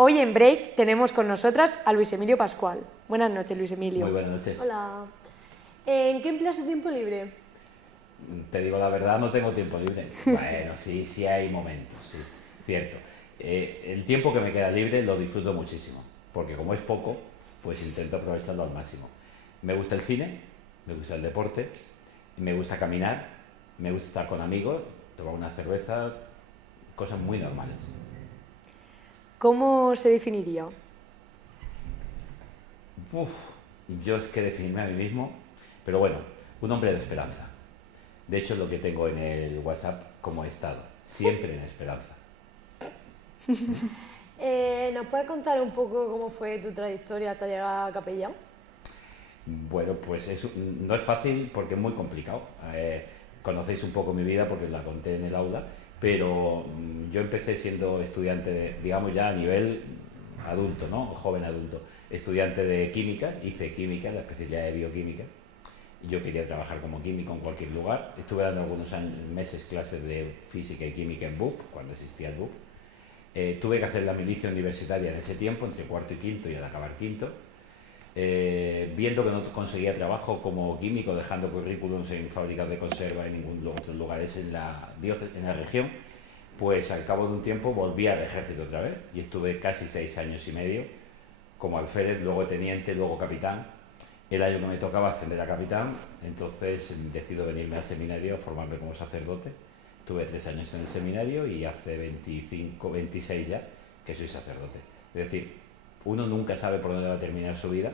Hoy en Break tenemos con nosotras a Luis Emilio Pascual. Buenas noches, Luis Emilio. Muy buenas noches. Hola. ¿En qué empleas tu tiempo libre? Te digo la verdad, no tengo tiempo libre. Bueno, sí hay momentos, sí, cierto. El tiempo que me queda libre lo disfruto muchísimo, porque como es poco, pues intento aprovecharlo al máximo. Me gusta el cine, me gusta el deporte, me gusta caminar, me gusta estar con amigos, tomar una cerveza, cosas muy normales. ¿Cómo se definiría? Uf, yo es que definirme a mí mismo, pero bueno, un hombre de esperanza. De hecho, es lo que tengo en el WhatsApp como estado, siempre en esperanza. ¿Nos puedes contar un poco cómo fue tu trayectoria hasta llegar a capellán? Bueno, pues no es fácil porque es muy complicado. Conocéis un poco mi vida porque os la conté en el aula, pero yo empecé siendo estudiante, digamos ya a nivel adulto, ¿no? Joven adulto. Estudiante de química, hice química, la especialidad de bioquímica. Yo quería trabajar como químico en cualquier lugar. Estuve dando algunos meses clases de física y química en BUP, cuando existía el BUP. Tuve que hacer la milicia universitaria en ese tiempo, entre cuarto y quinto y al acabar quinto. Viendo que no conseguía trabajo como químico, dejando currículums en fábricas de conserva en ningún otros lugares en la región, pues al cabo de un tiempo volví al ejército otra vez y estuve casi 6 años y medio como alférez, luego teniente, luego capitán. El año que me tocaba ascender a capitán, entonces decido venirme al seminario a formarme como sacerdote. Tuve 3 años en el seminario y hace 25, 26 ya que soy sacerdote. Es decir, uno nunca sabe por dónde va a terminar su vida.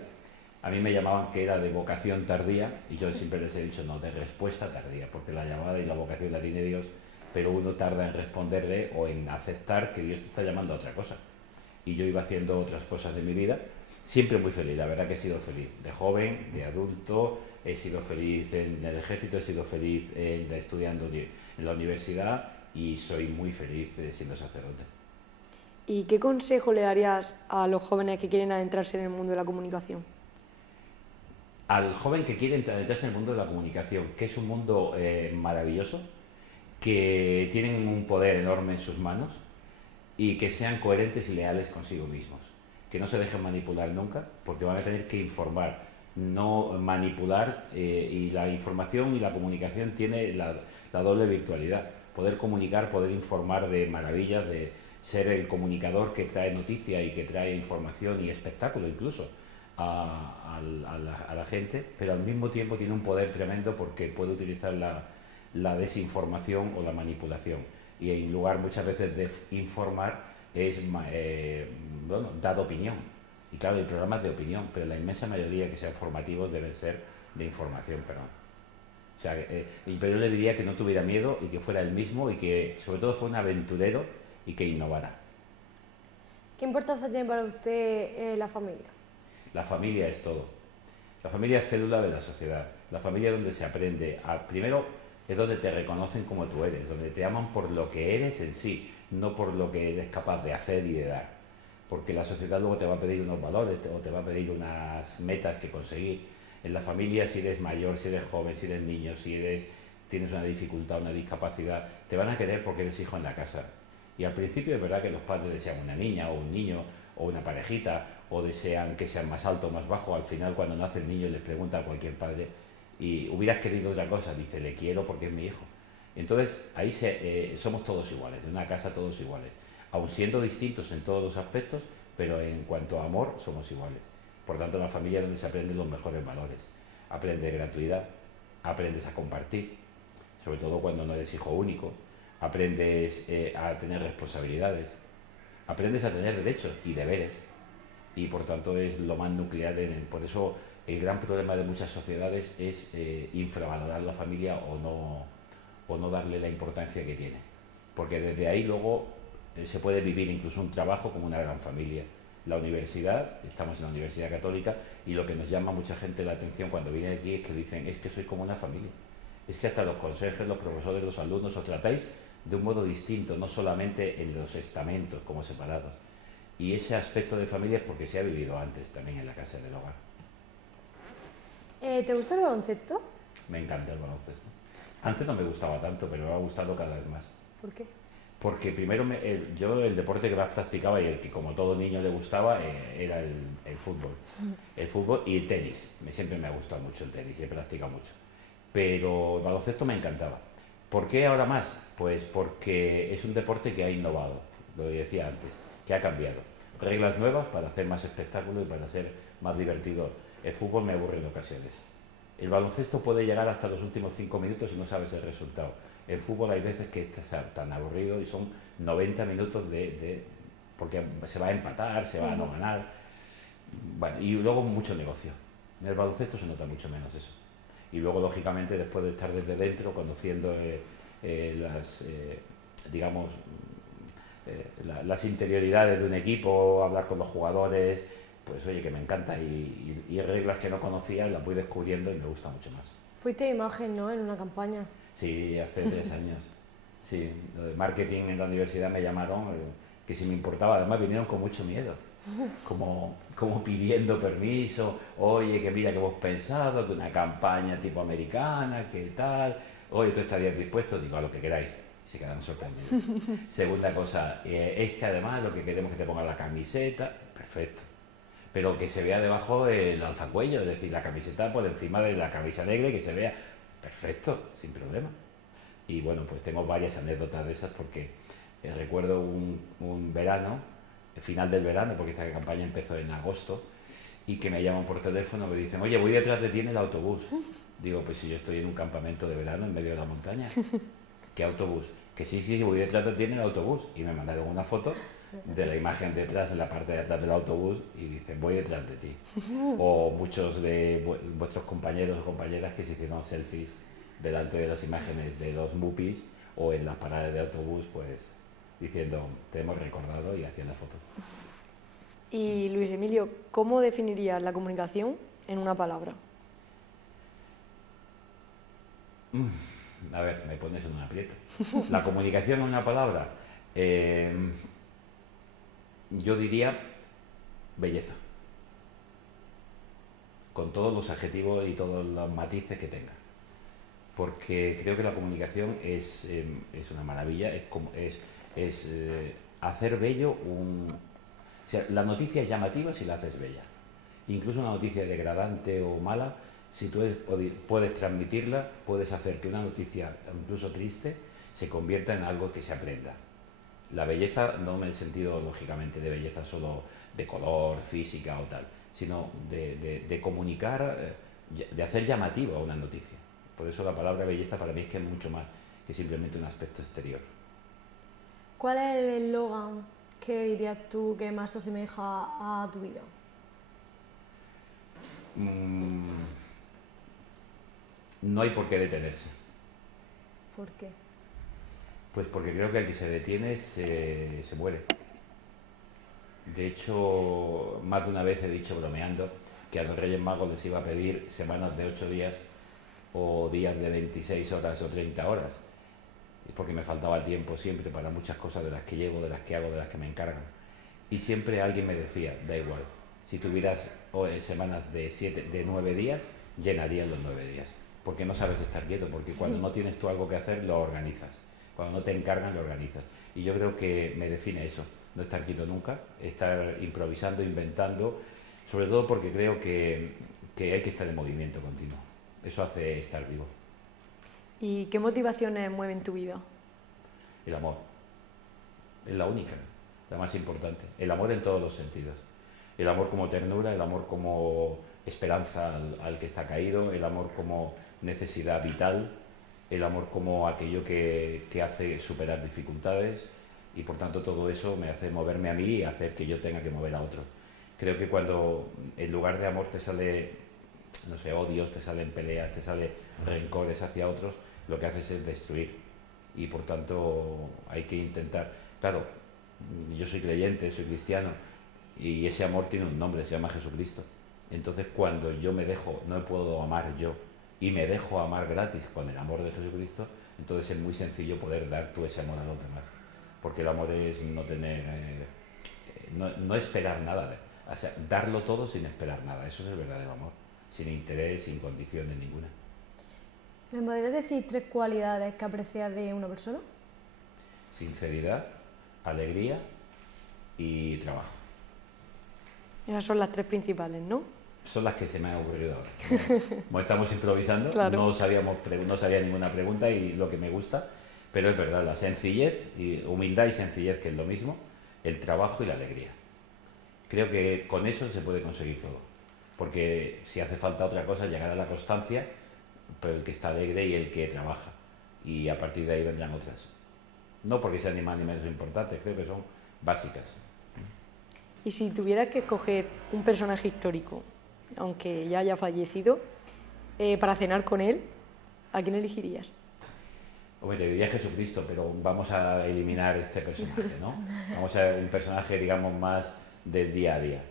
A mí me llamaban que era de vocación tardía y yo siempre les he dicho no, de respuesta tardía, porque la llamada y la vocación la tiene Dios, pero uno tarda en responderle o en aceptar que Dios te está llamando a otra cosa. Y yo iba haciendo otras cosas de mi vida, siempre muy feliz, la verdad que he sido feliz, de joven, de adulto, he sido feliz en el ejército, he sido feliz estudiando en la universidad y soy muy feliz siendo sacerdote. ¿Y qué consejo le darías a los jóvenes que quieren adentrarse en el mundo de la comunicación? Al joven que quiere adentrarse en el mundo de la comunicación, que es un mundo maravilloso, que tienen un poder enorme en sus manos y que sean coherentes y leales consigo mismos, que no se dejen manipular nunca, porque van a tener que informar, no manipular, y la información y la comunicación tiene la doble virtualidad, poder comunicar, poder informar de maravillas, de ser el comunicador que trae noticia y que trae información y espectáculo incluso a la gente, pero al mismo tiempo tiene un poder tremendo porque puede utilizar la desinformación o la manipulación y en lugar muchas veces de informar es dar opinión. Y claro, hay programas de opinión, pero la inmensa mayoría que sean formativos deben ser de información, perdón. O sea, pero yo le diría que no tuviera miedo y que fuera el mismo y que sobre todo fuera un aventurero y que innovara. ¿Qué importancia tiene para usted la familia? La familia es todo. La familia es célula de la sociedad. La familia es donde se aprende. Primero es donde te reconocen como tú eres, donde te aman por lo que eres en sí, no por lo que eres capaz de hacer y de dar. Porque la sociedad luego te va a pedir unos valores o te va a pedir unas metas que conseguir. En la familia, si eres mayor, si eres joven, si eres niño, tienes una dificultad, una discapacidad, te van a querer porque eres hijo en la casa. Y al principio es verdad que los padres desean una niña o un niño o una parejita o desean que sean más alto o más bajo. Al final cuando nace el niño les pregunta a cualquier padre y hubieras querido otra cosa, dice le quiero porque es mi hijo. Entonces ahí somos todos iguales, en una casa todos iguales, aun siendo distintos en todos los aspectos, pero en cuanto a amor somos iguales. Por tanto, en la familia es donde se aprenden los mejores valores. Aprendes gratuidad, aprendes a compartir, sobre todo cuando no eres hijo único, aprendes a tener responsabilidades, aprendes a tener derechos y deberes, y por tanto es lo más nuclear. Por eso el gran problema de muchas sociedades es infravalorar la familia o no darle la importancia que tiene, porque desde ahí luego se puede vivir incluso un trabajo como una gran familia. La universidad, estamos en la Universidad Católica y lo que nos llama a mucha gente la atención cuando viene aquí es que dicen es que sois como una familia, es que hasta los conserjes, los profesores, los alumnos os tratáis de un modo distinto, no solamente en los estamentos como separados. Y ese aspecto de familia es porque se ha vivido antes también en la casa del hogar. ¿Te gusta el baloncesto? Me encanta el baloncesto. Antes no me gustaba tanto, pero me ha gustado cada vez más. ¿Por qué? Porque primero yo el deporte que más practicaba y el que como todo niño le gustaba era el fútbol. El fútbol y el tenis. Siempre me ha gustado mucho el tenis y he practicado mucho. Pero el baloncesto me encantaba. ¿Por qué ahora más? Pues porque es un deporte que ha innovado, lo decía antes, que ha cambiado. Reglas nuevas para hacer más espectáculo y para ser más divertido. El fútbol me aburre en ocasiones. El baloncesto puede llegar hasta los últimos 5 minutos y no sabes el resultado. El fútbol hay veces que está tan aburrido y son 90 minutos porque se va a empatar, se va a no ganar. Bueno, y luego mucho negocio. En el baloncesto se nota mucho menos eso. Y luego, lógicamente, después de estar desde dentro, conociendo digamos, las interioridades de un equipo, hablar con los jugadores, pues oye, que me encanta. Y reglas que no conocía las voy descubriendo y me gusta mucho más. Fuiste imagen, ¿no?, en una campaña. Sí, hace 3 años. Sí, lo de marketing en la universidad me llamaron, que si me importaba, además vinieron con mucho miedo, como pidiendo permiso, oye, que mira que hemos pensado, que una campaña tipo americana, que tal, oye, ¿tú estarías dispuesto? Digo, a lo que queráis. Se quedan sorprendidos. Segunda cosa, es que además lo que queremos es que te pongas la camiseta, perfecto, pero que se vea debajo el alzacuello, es decir, la camiseta por encima de la camisa negra y que se vea perfecto, sin problema. Y bueno, pues tengo varias anécdotas de esas porque recuerdo un verano, el final del verano, porque esta campaña empezó en agosto, y que me llaman por teléfono, me dicen, oye, voy detrás de ti en el autobús. Digo, pues si yo estoy en un campamento de verano en medio de la montaña, ¿qué autobús? Que sí, voy detrás de ti en el autobús. Y me mandaron una foto de la imagen detrás, en la parte de atrás del autobús, y dicen, voy detrás de ti. O muchos de vuestros compañeros o compañeras que se hicieron selfies delante de las imágenes de los MUPIs o en las paradas de autobús, pues diciendo, te hemos recordado, y hacían la foto. Y Luis Emilio, ¿cómo definirías la comunicación en una palabra? A ver, me pones en un aprieto. La comunicación en una palabra, yo diría belleza, con todos los adjetivos y todos los matices que tenga, porque creo que la comunicación es una maravilla, es hacer bello o sea, la noticia es llamativa si la haces bella, incluso una noticia degradante o mala, si tú puedes transmitirla, puedes hacer que una noticia, incluso triste, se convierta en algo que se aprenda. La belleza, no en el sentido, lógicamente, de belleza solo de color, física o tal, sino de comunicar, de hacer llamativa una noticia. Por eso la palabra belleza para mí es que es mucho más que simplemente un aspecto exterior. ¿Cuál es el eslogan que dirías tú que más se asemeja a tu vida? No hay por qué detenerse. ¿Por qué? Pues porque creo que el que se detiene se muere. De hecho, más de una vez he dicho bromeando que a los Reyes Magos les iba a pedir semanas de 8 días o días de 26 horas o 30 horas, porque me faltaba el tiempo siempre para muchas cosas de las que llevo, de las que hago, de las que me encargan. Y siempre alguien me decía, da igual, si tuvieras semanas de 9 días, llenarías los 9 días, porque no sabes estar quieto, porque cuando no tienes tú algo que hacer, lo organizas. Cuando no te encargan, lo organizas. Y yo creo que me define eso, no estar quieto nunca, estar improvisando, inventando, sobre todo porque creo que hay que estar en movimiento continuo. Eso hace estar vivo. ¿Y qué motivaciones mueven tu vida? El amor. Es la única, la más importante. El amor en todos los sentidos. El amor como ternura, el amor como esperanza al que está caído, el amor como necesidad vital, el amor como aquello que hace superar dificultades, y por tanto todo eso me hace moverme a mí y hacer que yo tenga que mover a otros. Creo que cuando en lugar de amor te sale, no sé, odios, te salen peleas, te salen rencores hacia otros, lo que haces es destruir, y por tanto hay que intentar, claro, yo soy creyente, soy cristiano, y ese amor tiene un nombre, se llama Jesucristo. Entonces cuando yo me dejo, no me puedo amar yo, y me dejo amar gratis con el amor de Jesucristo, entonces es muy sencillo poder dar tú ese amor a los demás, porque el amor es no tener, no esperar nada, o sea, darlo todo sin esperar nada, eso es el verdadero amor, sin interés, sin condiciones ninguna. ¿Me podrías decir 3 cualidades que aprecias de una persona? sinceridad, alegría y trabajo. Esas son las tres principales, ¿no? Son las que se me han ocurrido ahora. Como estamos improvisando, Claro. no sabía ninguna pregunta y lo que me gusta, pero es verdad, la sencillez, humildad y sencillez, que es lo mismo, el trabajo y la alegría. Creo que con eso se puede conseguir todo, porque si hace falta otra cosa, llegar a la constancia, pero el que está alegre y el que trabaja, y a partir de ahí vendrán otras. No porque sean ni más ni menos importantes, creo que son básicas. Y si tuvieras que escoger un personaje histórico, aunque ya haya fallecido, para cenar con él, ¿a quién elegirías? Hombre, te diría Jesucristo, pero vamos a eliminar este personaje, ¿no? Vamos a un personaje, digamos, más del día a día.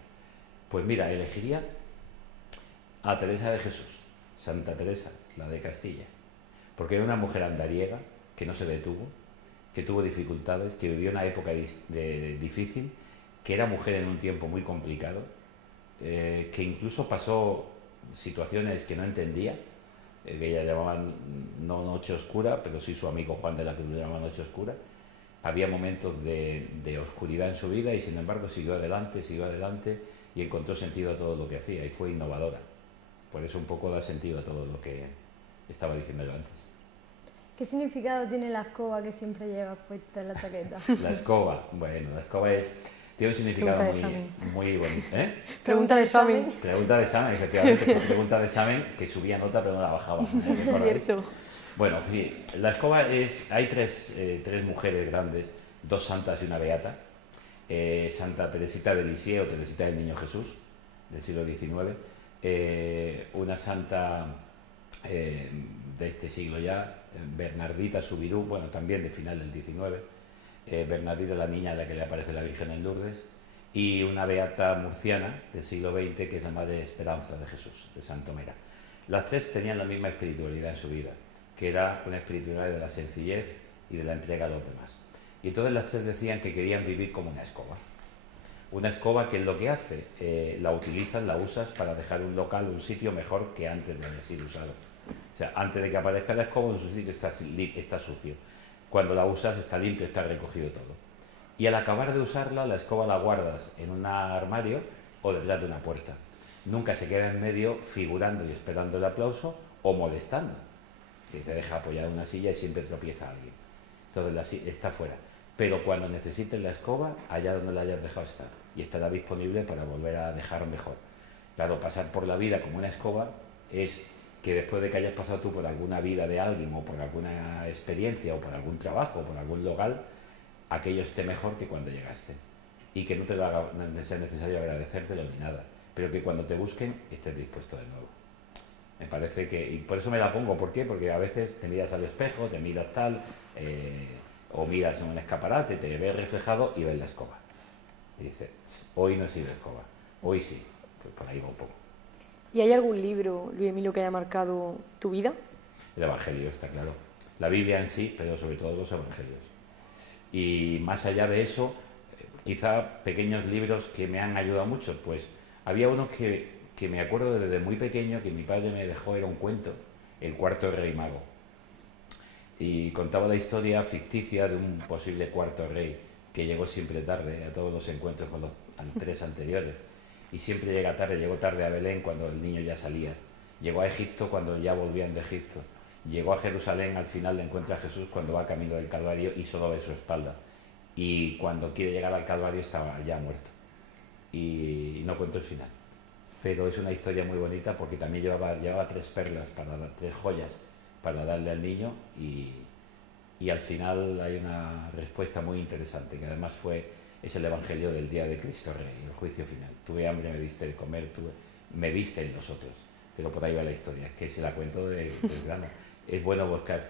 Pues mira, elegiría a Teresa de Jesús, Santa Teresa, la de Castilla, porque era una mujer andariega que no se detuvo, que tuvo dificultades, que vivió una época difícil, que era mujer en un tiempo muy complicado, que incluso pasó situaciones que no entendía, que ella llamaban no noche oscura, pero sí su amigo Juan de la Cruz lo llamaba noche oscura. Había momentos de oscuridad en su vida y sin embargo siguió adelante y encontró sentido a todo lo que hacía y fue innovadora. Por eso un poco da sentido a todo lo que estaba diciendo yo antes. ¿Qué significado tiene la escoba que siempre llevas puesta en la chaqueta? La escoba, bueno, la escoba tiene un significado muy bonito. Pregunta de examen. Pregunta de examen, efectivamente, fue pregunta de examen que subía nota pero no la bajaba. Cierto. Bueno, sí, la escoba hay tres mujeres grandes, dos santas y una beata. Santa Teresita de Lisieux o Teresita del Niño Jesús, del siglo XIX. Una santa de este siglo ya, Bernardita Subirú, bueno, también de final del XIX. Bernardita, la niña a la que le aparece la Virgen en Lourdes, y una beata murciana del siglo XX que es la Madre de Esperanza de Jesús, de Santomera. Las tres tenían la misma espiritualidad en su vida, que era una espiritualidad de la sencillez y de la entrega a los demás. Y entonces las tres decían que querían vivir como una escoba. Una escoba que es lo que hace, la utilizas, la usas para dejar un local, un sitio mejor que antes de haber sido usado. O sea, antes de que aparezca la escoba, en su sitio está sucio. Cuando la usas está limpio, está recogido todo. Y al acabar de usarla, la escoba la guardas en un armario o detrás de una puerta. Nunca se queda en medio figurando y esperando el aplauso o molestando, que se deja apoyada en una silla y siempre tropieza a alguien. Entonces está fuera. Pero cuando necesites la escoba, allá donde la hayas dejado está. Y estará disponible para volver a dejar mejor. Claro, pasar por la vida como una escoba es que después de que hayas pasado tú por alguna vida de alguien o por alguna experiencia o por algún trabajo o por algún local, aquello esté mejor que cuando llegaste y que no te lo haga, no sea necesario agradecértelo ni nada, pero que cuando te busquen estés dispuesto de nuevo. Me parece que, y por eso me la pongo, ¿por qué? Porque a veces te miras al espejo, te miras tal, o miras en un escaparate, te ves reflejado y ves la escoba. Y dices, hoy no he sido escoba, hoy sí, pues por ahí va un poco. ¿Y hay algún libro, Luis Emilio, que haya marcado tu vida? El Evangelio, está claro. La Biblia en sí, pero sobre todo los Evangelios. Y más allá de eso, quizá pequeños libros que me han ayudado mucho, pues había uno que me acuerdo desde muy pequeño, que mi padre me dejó, era un cuento, El cuarto rey mago. Y contaba la historia ficticia de un posible cuarto rey que llegó siempre tarde a todos los encuentros con los tres anteriores. Y siempre llegó tarde a Belén cuando el niño ya salía. Llegó a Egipto cuando ya volvían de Egipto. Llegó a Jerusalén al final le encuentra a Jesús cuando va camino del Calvario y solo ve su espalda. Y cuando quiere llegar al Calvario estaba ya muerto. Y no cuento el final. Pero es una historia muy bonita porque también llevaba tres perlas, tres joyas para darle al niño y al final hay una respuesta muy interesante que además es el Evangelio del día de Cristo Rey, el juicio final. Tuve hambre, me diste de comer, me viste en los otros. Pero por ahí va la historia, es que se la cuento de grano. Es bueno buscar.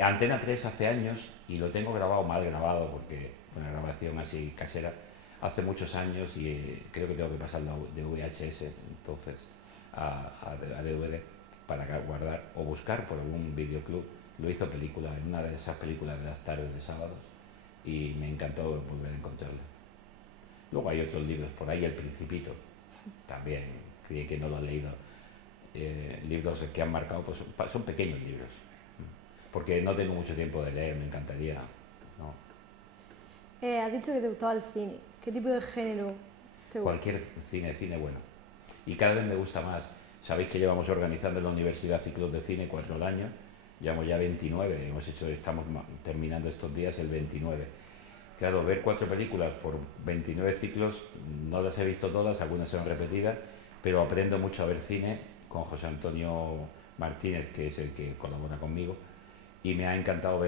Antena 3 hace años, y lo tengo grabado mal grabado, porque fue una grabación así casera, hace muchos años, y creo que tengo que pasarlo de VHS entonces a DVD para guardar o buscar por algún videoclub. Lo hizo película, en una de esas películas de las tardes de sábados, y me encantó volver a encontrarlo. Luego hay otros libros por ahí, El Principito, también, creí que no lo he leído. Libros que han marcado, pues son pequeños libros, porque no tengo mucho tiempo de leer, me encantaría, ¿no? Has dicho que te gustaba el cine. ¿Qué tipo de género te gusta? Cualquier cine bueno. Y cada vez me gusta más. Sabéis que llevamos organizando en la universidad ciclos de cine 4 al año, llevamos ya 29, estamos terminando estos días el 29. Claro, ver 4 películas por 29 ciclos, no las he visto todas, algunas son repetidas, pero aprendo mucho a ver cine con José Antonio Martínez, que es el que colabora conmigo, y me ha encantado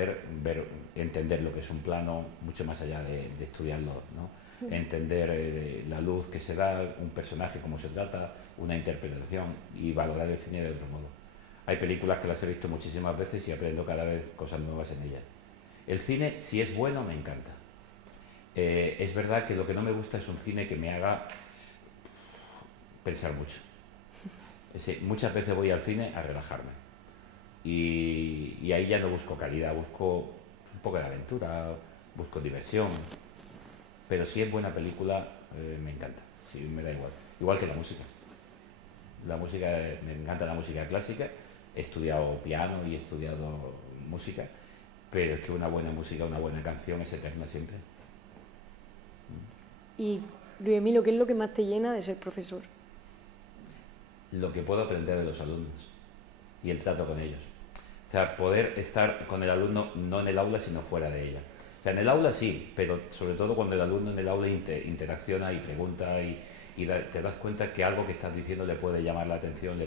entender lo que es un plano, mucho más allá de estudiarlo, ¿no? Entender la luz que se da, un personaje, cómo se trata, una interpretación y valorar el cine de otro modo. Hay películas que las he visto muchísimas veces y aprendo cada vez cosas nuevas en ellas. El cine, si es bueno, me encanta. Es verdad que lo que no me gusta es un cine que me haga pensar mucho. Muchas veces voy al cine a relajarme y ahí ya no busco calidad, busco un poco de aventura, busco diversión. Pero si es buena película, me encanta, sí, me da igual. Igual que la música. La música, me encanta la música clásica, he estudiado piano y he estudiado música, pero es que una buena música, una buena canción es eterna siempre. Y, Luis Emilio, ¿qué es lo que más te llena de ser profesor? Lo que puedo aprender de los alumnos y el trato con ellos. O sea, poder estar con el alumno no en el aula, sino fuera de ella. O sea, en el aula sí, pero sobre todo cuando el alumno en el aula interacciona y pregunta y te das cuenta que algo que estás diciendo le puede llamar la atención,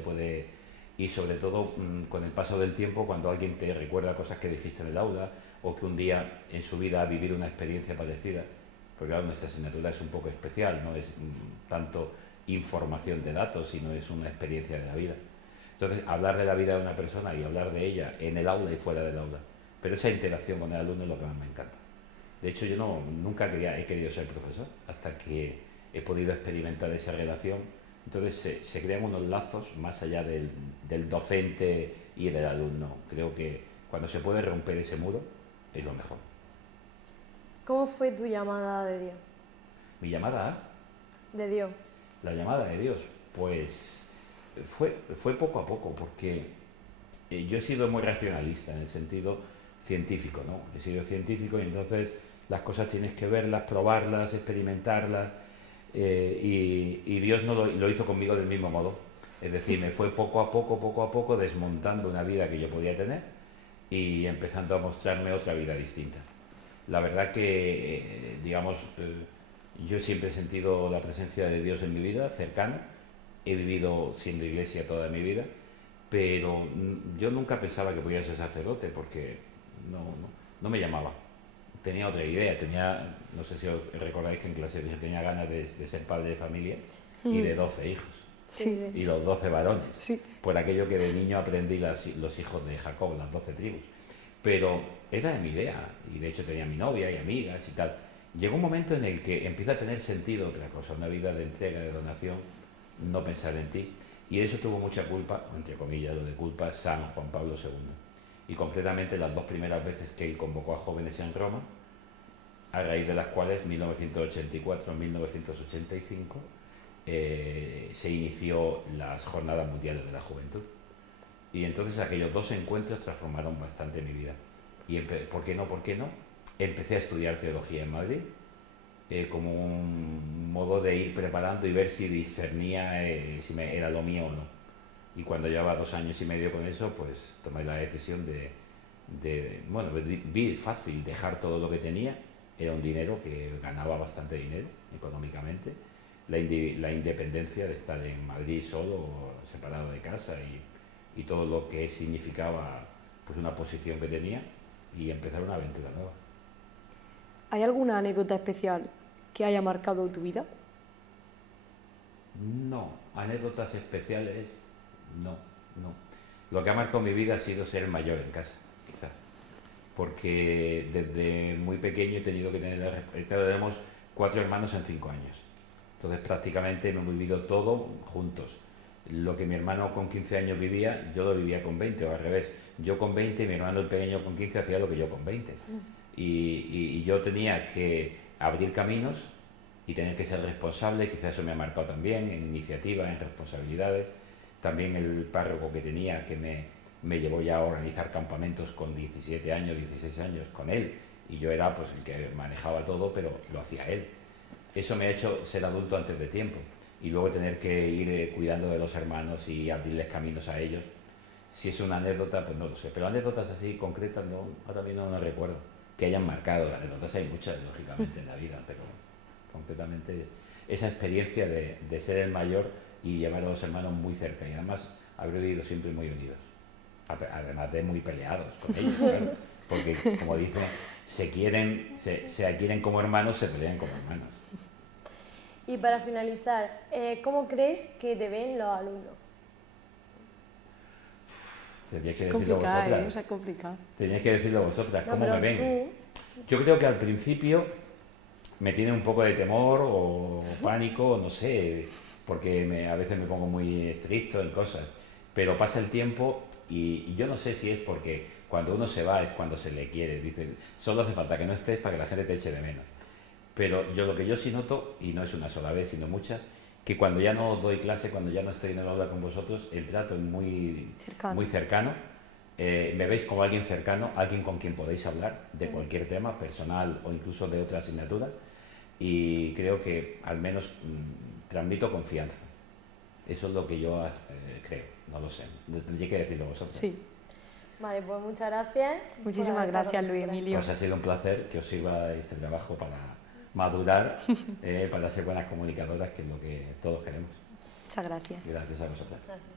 y sobre todo con el paso del tiempo, cuando alguien te recuerda cosas que dijiste en el aula o que un día en su vida ha vivido una experiencia parecida, porque claro, nuestra asignatura es un poco especial, no es tanto información de datos, sino es una experiencia de la vida. Entonces, hablar de la vida de una persona y hablar de ella en el aula y fuera del aula, pero esa interacción con el alumno es lo que más me encanta. De hecho, yo nunca he querido ser profesor hasta que he podido experimentar esa relación. Entonces se crean unos lazos más allá del docente y del alumno. Creo que cuando se puede romper ese muro es lo mejor. ¿Cómo fue tu llamada de Dios? Mi llamada De Dios. La llamada de Dios, pues fue poco a poco, porque yo he sido muy racionalista en el sentido científico, ¿no? He sido científico y entonces las cosas tienes que verlas, probarlas, experimentarlas, y Dios no lo hizo conmigo del mismo modo. Es decir, me fue poco a poco desmontando una vida que yo podía tener y empezando a mostrarme otra vida distinta. La verdad que, yo siempre he sentido la presencia de Dios en mi vida, cercana. He vivido siendo iglesia toda mi vida, pero yo nunca pensaba que podía ser sacerdote porque no me llamaba. Tenía otra idea, no sé si os recordáis que en clase yo tenía ganas de ser padre de familia y de 12 hijos. Sí. Y los 12 varones. Sí. Por aquello que de niño aprendí los hijos de Jacob, las 12 tribus. Pero era mi idea, y de hecho tenía mi novia y amigas y tal. Llegó un momento en el que empieza a tener sentido otra cosa, una vida de entrega, de donación, no pensar en ti. Y eso tuvo mucha culpa, entre comillas, lo de culpa, San Juan Pablo II. Y concretamente las 2 primeras veces que él convocó a jóvenes en Roma, a raíz de las cuales 1984-1985 se inició las Jornadas Mundiales de la Juventud. Y entonces aquellos 2 encuentros transformaron bastante mi vida. Y ¿por qué no? Empecé a estudiar teología en Madrid, como un modo de ir preparando y ver si discernía si era lo mío o no. Y cuando llevaba 2 años y medio con eso, pues tomé la decisión vi fácil dejar todo lo que tenía. Era un dinero que ganaba bastante dinero económicamente, la independencia de estar en Madrid solo, separado de casa y todo lo que significaba pues una posición que tenía, y empezar una aventura nueva. ¿Hay alguna anécdota especial que haya marcado tu vida? No, anécdotas especiales, no. Lo que ha marcado mi vida ha sido ser el mayor en casa, quizás. Porque desde muy pequeño he tenido que tener... Tenemos 4 hermanos en 5 años. Entonces prácticamente hemos vivido todo juntos. Lo que mi hermano con 15 años vivía, yo lo vivía con 20, o al revés. Yo con 20 y mi hermano el pequeño con 15 hacía lo que yo con 20. Y yo tenía que abrir caminos y tener que ser responsable, quizás eso me ha marcado también, en iniciativa, en responsabilidades. También el párroco que tenía, que me llevó ya a organizar campamentos con 17 años, 16 años con él, y yo era pues el que manejaba todo, pero lo hacía él. Eso me ha hecho ser adulto antes de tiempo y luego tener que ir cuidando de los hermanos y abrirles caminos a ellos. Si es una anécdota, pues no lo sé, pero anécdotas así concretas no, ahora mismo no recuerdo que hayan marcado. Anécdotas hay muchas, lógicamente, en la vida, pero concretamente esa experiencia de ser el mayor y llevar a los hermanos muy cerca, y además haber vivido siempre muy unidos, además de muy peleados con ellos, claro, porque como dicen, se quieren como hermanos, se pelean como hermanos. Y para finalizar, ¿cómo crees que te ven los alumnos? Tendríais que Es decirlo complicado, vosotras. es complicado. Teníais que decirlo vosotras, No, ¿cómo me pero ven? Yo creo que al principio me tiene un poco de temor o pánico, no sé, porque a veces me pongo muy estricto en cosas, pero pasa el tiempo y yo no sé si es porque cuando uno se va es cuando se le quiere, dicen, solo hace falta que no estés para que la gente te eche de menos. Pero lo que yo sí noto, y no es una sola vez, sino muchas, que cuando ya no doy clase, cuando ya no estoy en el aula con vosotros, el trato es muy cercano. Me veis como alguien cercano, alguien con quien podéis hablar de cualquier tema, personal o incluso de otra asignatura, y creo que al menos transmito confianza. Eso es lo que yo creo, no lo sé, tendría que decirlo vosotros. Sí. Vale, pues muchas gracias. Muchísimas gracias, Luis Emilio. Pues ha sido un placer que os sirva este trabajo para madurar, para ser buenas comunicadoras, que es lo que todos queremos. Muchas gracias. Gracias a vosotras. Gracias.